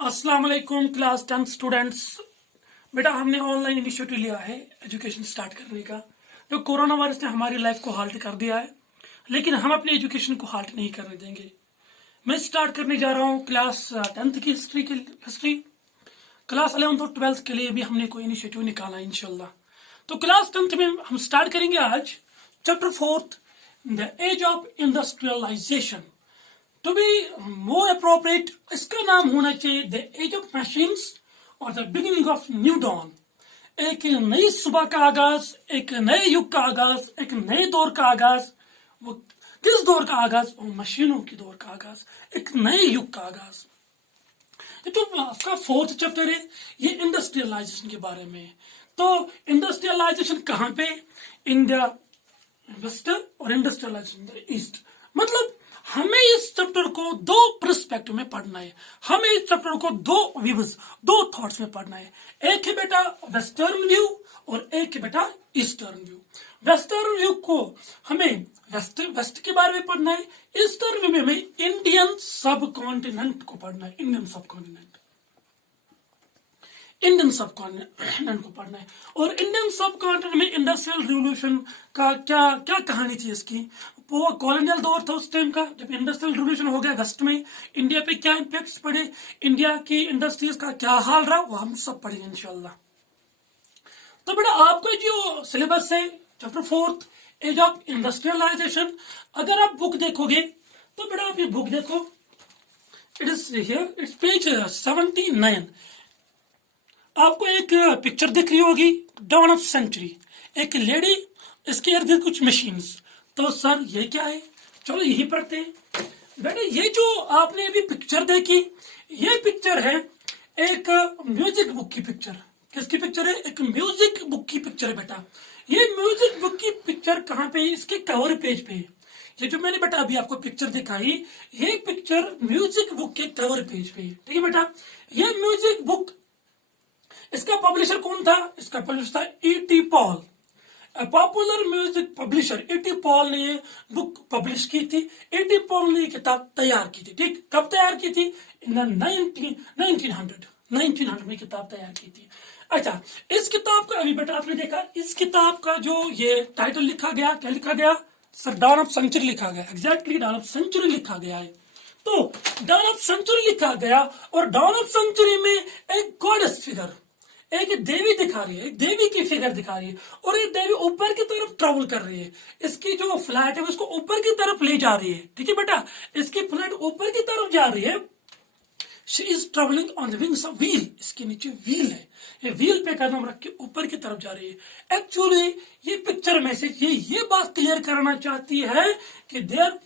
अस्सलाम वालेकुम class 10 students. बेटा हमने ऑनलाइन इनिशिएटिव लिया है एजुकेशन स्टार्ट करने का। तो कोरोना वायरस ने हमारी लाइफ को हाल्ट कर दिया है, लेकिन हम अपनी एजुकेशन को हाल्ट नहीं करने देंगे। मैं स्टार्ट करने जा रहा हूँ क्लास 10th की हिस्ट्री। क्लास 11th और 12th के लिए भी हमने कोई इनिशिएटिव निकाला है इंशाल्लाह। तो क्लास 10th में हम स्टार्ट करेंगे आज chapter 4 the age of industrialisation. To be more appropriate इसका नाम होना चाहिए द एज ऑफ मशीन्स और the beginning of new dawn. एक नई सुबह का आगाज, एक नए युग का आगाज, एक नए दौर का आगाज। वो किस दौर का आगाज? वो मशीनों के दौर का आगाज, एक नए युग का आगाज। ये जो आपका 4th चैप्टर है ये इंडस्ट्रियलाइजेशन के बारे में है। तो इंडस्ट्रियलाइजेशन कहाँ पे? इन द वेस्ट और इंडस्ट्रियलाइजेशन इन द ईस्ट। मतलब हमें इस चैप्टर को दो पर्सपेक्टिव में पढ़ना है। हमें इस चैप्टर को दो व्यूज, दो थॉट्स में पढ़ना है। एक है बेटा वेस्टर्न व्यू और एक है बेटा ईस्टर्न व्यू। वेस्टर्न व्यू को हमें वेस्ट के बारे में पढ़ना है। ईस्टर्न व्यू में हमें इंडियन सब कॉन्टिनेंट को पढ़ना है। इंडियन सब कॉन्टिनेंट को पढ़ना है। और इंडियन सब कॉन्टिनेंट में इंडस्ट्रियल रिवोल्यूशन का क्या क्या कहानी थी इसकी। वो कॉलोनियल दौर था उस टाइम का, जब इंडस्ट्रियल रिवोल्यूशन हो गया वेस्ट में, इंडिया पे क्या इम्पैक्ट्स पड़े, इंडिया की इंडस्ट्रीज का क्या हाल रहा, वो हम सब पढ़ेंगे इंशाल्लाह। तो बेटा आपका जो सिलेबस है चैप्टर 4 एज ऑफ इंडस्ट्रियलाइजेशन, अगर आप बुक देखोगे तो बेटा आप ये बुक देखो, it is here, it's page 79। आपको एक पिक्चर दिख रही होगी, डॉन ऑफ सेंचुरी, एक लेडी, इसके इर्द गिर्द कुछ मशीन्स। तो सर ये क्या है? चलो यही पढ़ते हैं। बेटा ये जो आपने अभी पिक्चर देखी, ये पिक्चर है एक म्यूजिक बुक की पिक्चर। किसकी पिक्चर है? एक म्यूजिक बुक की पिक्चर है बेटा। ये म्यूजिक बुक की पिक्चर कहाँ पे? इसके कवर पेज पे। ये जो मैंने बेटा अभी आपको पिक्चर दिखाई, ये पिक्चर म्यूजिक बुक के कवर पेज पे। ठीक है बेटा, ये म्यूजिक बुक, इसका पब्लिशर कौन था? इसका पब्लिशर था E.T. Paul, popular music publisher. E.T. Paul ने ये बुक पब्लिश की थी। E.T. पॉल ने ये किताब तैयार की थी। ठीक, कब तैयार की थी? इन द 1900 में किताब तैयार की थी। अच्छा, इस किताब का अभी बेटा आपने देखा, इस किताब का जो ये टाइटल लिखा गया, क्या लिखा गया सर? डॉन ऑफ सेंचुरी लिखा गया। एग्जैक्टली डॉन ऑफ सेंचुरी लिखा गया है। तो डॉन ऑफ सेंचुरी लिखा गया, और डॉन ऑफ सेंचुरी में एक गॉडेस फिगर, एक देवी दिखा रही है, एक देवी की फिगर दिखा रही है, और ये देवी ऊपर की तरफ ट्रेवल कर रही है। इसकी जो फ्लाइट है उसको ऊपर की तरफ ले जा रही है। ठीक है बेटा, इसकी फ्लाइट ऊपर की तरफ जा रही है। She is travelling on the wings of wheel. इसके नीचे व्हील है, ये व्हील पे कदम रख के ऊपर की तरफ जा रही है। एक्चुअली ये पिक्चर मैसेज ये बात क्लियर करना चाहती है कि there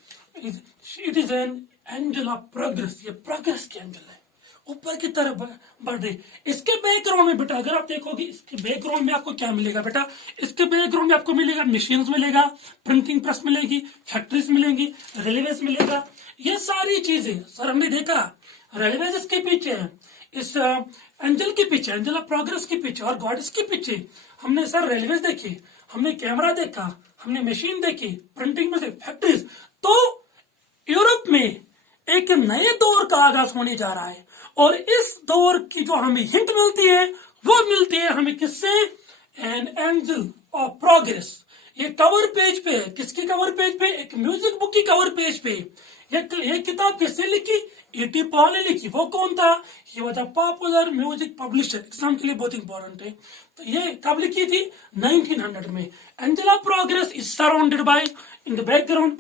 it is an angel of progress. ये प्रोग्रेस के एंजल है, ऊपर की तरफ बढ़ रही। इसके बैकग्राउंड में बेटा अगर आप देखोगे, इसके बैकग्राउंड में आपको क्या मिलेगा बेटा? इसके बैकग्राउंड में आपको मिलेगा मशीन्स मिलेगा, प्रिंटिंग प्रेस मिलेगी, फैक्ट्रीज मिलेंगी, रेलवेज मिलेगा। ये सारी चीजें सर हमने देखा। रेलवेज इसके पीछे है, इस एंजल के पीछे, एंजल ऑफ प्रोग्रेस के पीछे और गॉडेस के पीछे हमने सर रेलवेज देखी, हमने कैमरा देखा, हमने मशीन देखी, प्रिंटिंग में से फैक्ट्रीज। तो यूरोप में एक नए दौर का आगाज होने जा रहा है, और इस दौर की जो हमें हिंट मिलती है वो मिलती है हमें किससे? N angel of progress. ये कवर पेज पे है। किसकी कवर पेज पे? एक म्यूजिक बुक की कवर पेज पे। ये किताब किसने लिखी? E.T. पॉल ने लिखी। वो कौन था? ये वो था पॉपुलर म्यूजिक पब्लिशर। एग्जाम के लिए बहुत इंपॉर्टेंट है। तो ये कब लिखी थी? 1900 में। Angel of progress is surrounded by in the background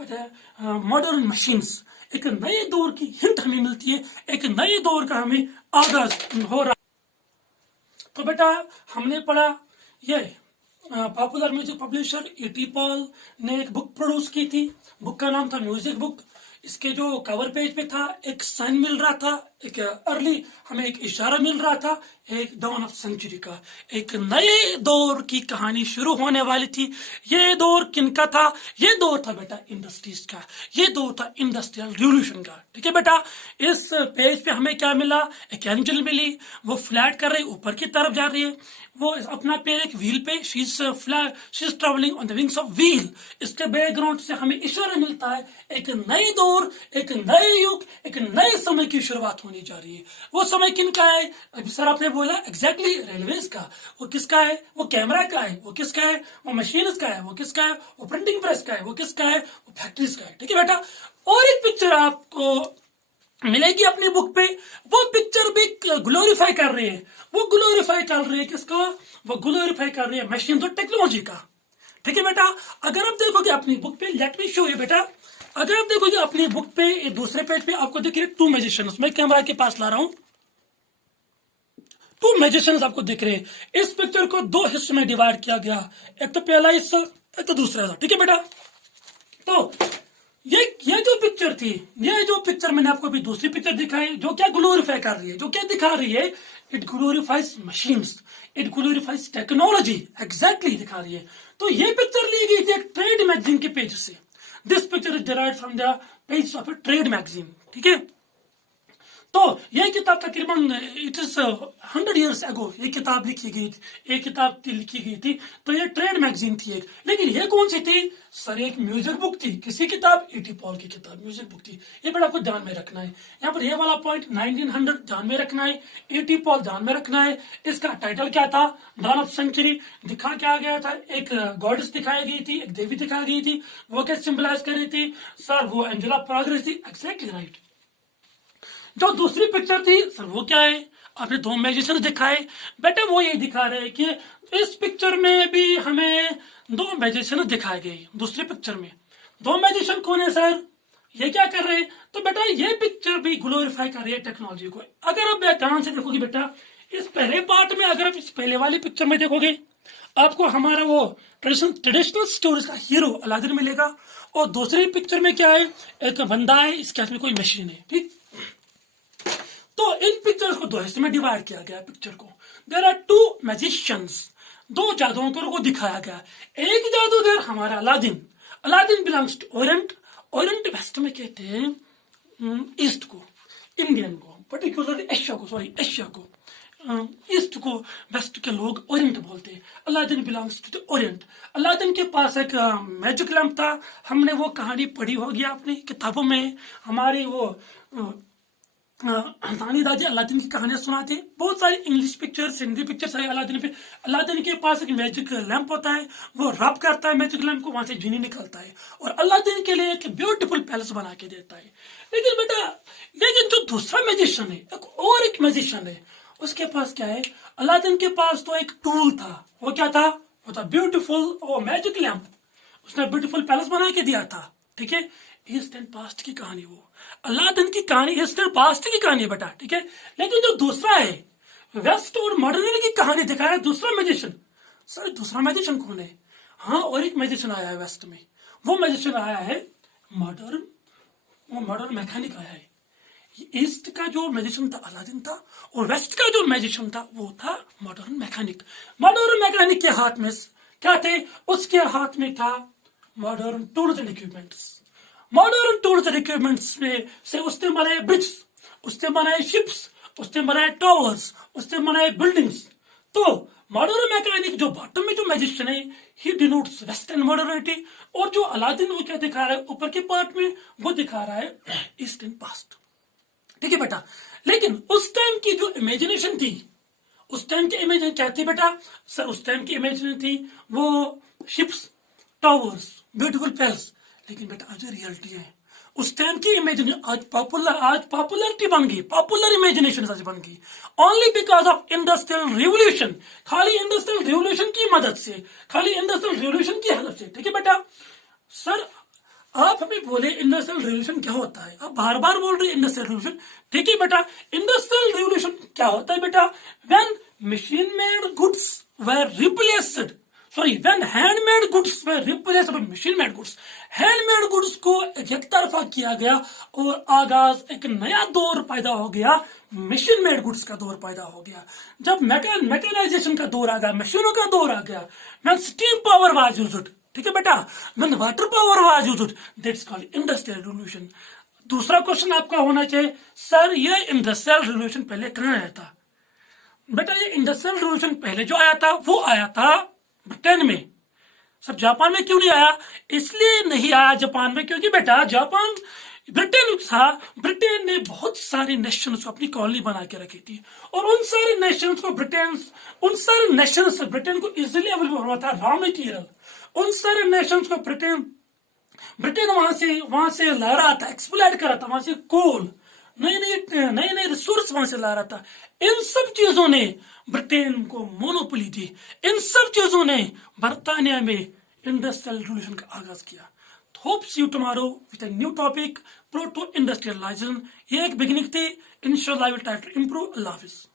modern machines. एक नए दौर की हिंट हमें मिलती है, एक नए दौर का हमें आगाज हो रहा। तो बेटा हमने पढ़ा ये popular music publisher E.T. Paul ने एक बुक प्रोड्यूस की थी। बुक का नाम था म्यूजिक बुक। इसके जो कवर पेज पे था एक साइन मिल रहा था, एक अर्ली हमें एक इशारा मिल रहा था, एक डॉन ऑफ सेंचुरी का, एक नए दौर की कहानी शुरू होने वाली थी। ये दौर किनका था? ये दौर था बेटा इंडस्ट्रीज का, ये दौर था इंडस्ट्रियल रिवोल्यूशन का। ठीक है बेटा, इस पेज पे हमें क्या मिला? एक एंजल मिली, वो फ्लैट कर रही, ऊपर की तरफ जा रही है। वो अपना पैर एक व्हील पे, she is travelling on the wings of wheel. इसके बैकग्राउंड से हमें इशारा मिलता है एक नई दौर, एक नए युग, एक नए समय की शुरुआत होने जा रही है। वो समय किनका है? अभी सर आपने बोला एग्जैक्टली रेलवेज का। वो किसका है? वो कैमरा का है। वो किसका है? वो मशीन का है। वो किसका है? वो प्रिंटिंग प्रेस का है। वो किसका है? वो फैक्ट्रीज का है। ठीक है बेटा। और एक पिक्चर आपको मिलेगी अपनी बुक पे, वो पिक्चर भी ग्लोरीफाई कर रही है। वो ग्लोरीफाई कर रही है किसको? वो ग्लोरीफाई कर रही है मशीन और टेक्नोलॉजी का। ठीक है बेटा। अगर आप देखोगे अपनी बुक पे, लेट मी शो यू बेटा, अगर आप देखोगे अपनी बुक पे दूसरे पेज पे आपको दिख रहे टू मैजिशियंस। मैं कैमरा के पास ला रहा हूं, टू मैजिशियंस आपको दिख रहे हैं। इस पिक्चर को दो हिस्सों में डिवाइड किया गया, एक तो पहला हिस्सा, एक तो दूसरा हिस्सा। ठीक है बेटा। तो ये जो पिक्चर थी, ये जो पिक्चर मैंने आपको अभी दूसरी पिक्चर दिखाई, जो क्या ग्लोरीफाई कर रही है, जो क्या दिखा रही है, it glorifies machines, it glorifies technology, exactly दिखा रही है। तो ये पिक्चर ली गई थी एक ट्रेड मैगजीन के पेज से। This picture is derived from the page of A trade magazine. ठीक है। तो यह किताब तकरीबन इट इज 100 years ago ये किताब लिखी गई थी, ये किताब लिखी गई थी। तो ये ट्रेड मैगजीन थी एक। लेकिन ये कौन सी थी सर? एक म्यूजिक बुक थी। किसी किताब? E.T. पॉल की किताब, म्यूजिक बुक थी। ये बड़ा आपको ध्यान में रखना है। यहाँ पर ये वाला पॉइंट 1900 ध्यान में रखना है, E.T. पॉल ध्यान में रखना है। इसका टाइटल क्या था? Dawn of century. दिखा क्या गया था? एक गॉडेस दिखाई गई थी, एक देवी दिखाई गई थी। वो क्या सिंबलाइज कर रही थी सर? वो एंजेला प्रोग्रेस थी। Exactly right. जो दूसरी पिक्चर थी सर वो क्या है? आपने दो मैजिशियन दिखाए बेटे, वो ये दिखा रहे कि इस पिक्चर में भी हमें दो मैजिशियन दिखाए गए। दूसरी पिक्चर में दो मैजिशियन कौन है सर? ये क्या कर रहे हैं? तो बेटा ये पिक्चर भी ग्लोरीफाई कर रही है टेक्नोलॉजी को। अगर आप ध्यान से देखोगे बेटा, इस पहले पार्ट में, अगर आप इस पहले वाली पिक्चर में देखोगे, आपको हमारा वो ट्रेडिशनल स्टोरीज का हीरो अलादीन मिलेगा। और दूसरी पिक्चर में क्या है? एक बंदा है, इसके हाथ में कोई मशीन है। ठीक। तो इन पिक्चर्स को दो हिस्से में डिवाइड किया गया पिक्चर को। देयर आर टू मैजिशियंस, दो जादूगरों को दिखाया गया। एक जादूगर हमारा Aladdin. Aladdin belongs to Orient. Orient west में कहते हैं ईस्ट को, इंडियन को, पर्टिकुलरली एशिया को, सॉरी एशिया को, ईस्ट को वेस्ट के लोग ओरिएंट बोलते हैं। Aladdin belongs to the Orient. Aladdin के पास एक मैजिक लैम्प था। हमने वो कहानी पढ़ी होगी अपनी किताबों में। हमारी वो नानी दादी अलादीन की कहानियां सुनाते हैं। बहुत सारी इंग्लिश पिक्चर्स, हिंदी पिक्चर्स है अलादीन पे। अलादीन के पास एक मैजिक लैंप होता है, वो रब करता है मैजिक लैंप को, वहां से जीनी निकलता है और अलादीन के लिए एक ब्यूटीफुल पैलेस बना के देता है। लेकिन बेटा, लेकिन जो दूसरा मैजिशियन है, एक मैजिशियन है, उसके पास क्या है? अलादीन के पास तो एक टूल था। वो क्या था? वो था ब्यूटीफुल वो मैजिक लैंप। उसने ब्यूटीफुल पैलेस बना के दिया था। ठीक है। ईस्ट एंड पास्ट की कहानी, वो अलादीन की कहानी ईस्ट एंड पास्ट की कहानी है बेटा। ठीक है। लेकिन जो दूसरा है वेस्ट और मॉडर्निटी की कहानी दिखाया दूसरा मैजिशियन। सर दूसरा मैजिशियन कौन है? हाँ, और एक मैजिशियन आया है वेस्ट में। वो मैजिशियन आया है मॉडर्न, वो मॉडर्न मैकेनिक आया है। ईस्ट का जो मैजिशियन था अलादीन था, और वेस्ट का जो मैजिशियन था वो था मॉडर्न मैकेनिक। मॉडर्न मैकेनिक के हाथ में क्या थे? उसके हाथ में था modern tools and equipments. Modern tools and equipments में से उसने बनाए ब्रिज, उसने बनाए शिप्स, उसने बनाए टावर्स, उसने बनाए बिल्डिंग्स। तो मॉडर्न मैकेनिक जो बॉटम में जो मैजिशियन है, ही डिनोट्स वेस्टर्न मॉडर्निटी। और जो अलादीन वो क्या दिखा रहा है ऊपर के पार्ट में? वो दिखा रहा है ईस्ट एंड पास्ट। ठीक है बेटा। लेकिन उस टाइम की जो इमेजिनेशन थी, उस टाइम की इमेजिनेशन क्या थी बेटा? सर उस टाइम की इमेजिनेशन थी वो शिप्स, टावर्स, ब्यूटीफुल पैलेस। लेकिन बेटा आज रियलिटी है। उस टाइम की इमेजिनेशन आज पॉपुलरिटी बन गई, पॉपुलर इमेजिनेशन आज बन गई only because of industrial revolution. खाली इंडस्ट्रियल रिवोल्यूशन की मदद से, खाली इंडस्ट्रियल रिवोल्यूशन की हेल्प से। ठीक है बेटा। सर आप हमें बोले इंडस्ट्रियल रिवोल्यूशन क्या होता है? आप बार बार बोल रहे हैं इंडस्ट्रियल रिवोल्यूशन। ठीक है बेटा। इंडस्ट्रियल रिवोल्यूशन क्या होता है बेटा? When machine made goods were replaced, sorry when handmade goods were replaced by machine made goods. Handmade goods को एक तरफा किया गया और आगाज एक नया दौर पैदा हो गया, मशीन मेड गुड्स का दौर पैदा हो गया। जब मैकेनाइजेशन का दौर आ गया, मशीनों का दौर आ गया, when steam power was used. ठीक है बेटा। When water power was used, that's called industrial revolution. दूसरा क्वेश्चन आपका होना चाहिए, सर ये इंडस्ट्रियल रिवोल्यूशन पहले कहाँ आया था? बेटा ये इंडस्ट्रियल रिवॉल्यूशन पहले जो आया था वो आया था ब्रिटेन में। सर जापान में क्यों नहीं आया? इसलिए नहीं आया जापान में क्योंकि बेटा जापान ब्रिटेन था, ब्रिटेन ने बहुत सारे नेशंस को अपनी कॉलोनी बना के रखी थी और उन सारे नेशंस को ब्रिटेन को इजीली अवेलेबल हुआ था रॉ मटेरियल। उन सारे नेशंस को ब्रिटेन वहां से ला रहा था, एक्सप्लोर कर रहा था, वहां से कोल नए रिसोर्स वहां से ला रहा था। इन सब चीजों ने ब्रिटेन को मोनोपोली दी। इन सब चीजों ने बर्तानिया में इंडस्ट्रियल रिवॉल्यूशन का आगाज किया। Hope see you tomorrow with a new topic, proto industrialisation. ये एक बिगिनिंग थी, इंशाल्लाह I will try to improve. अल्लाह हाफिज।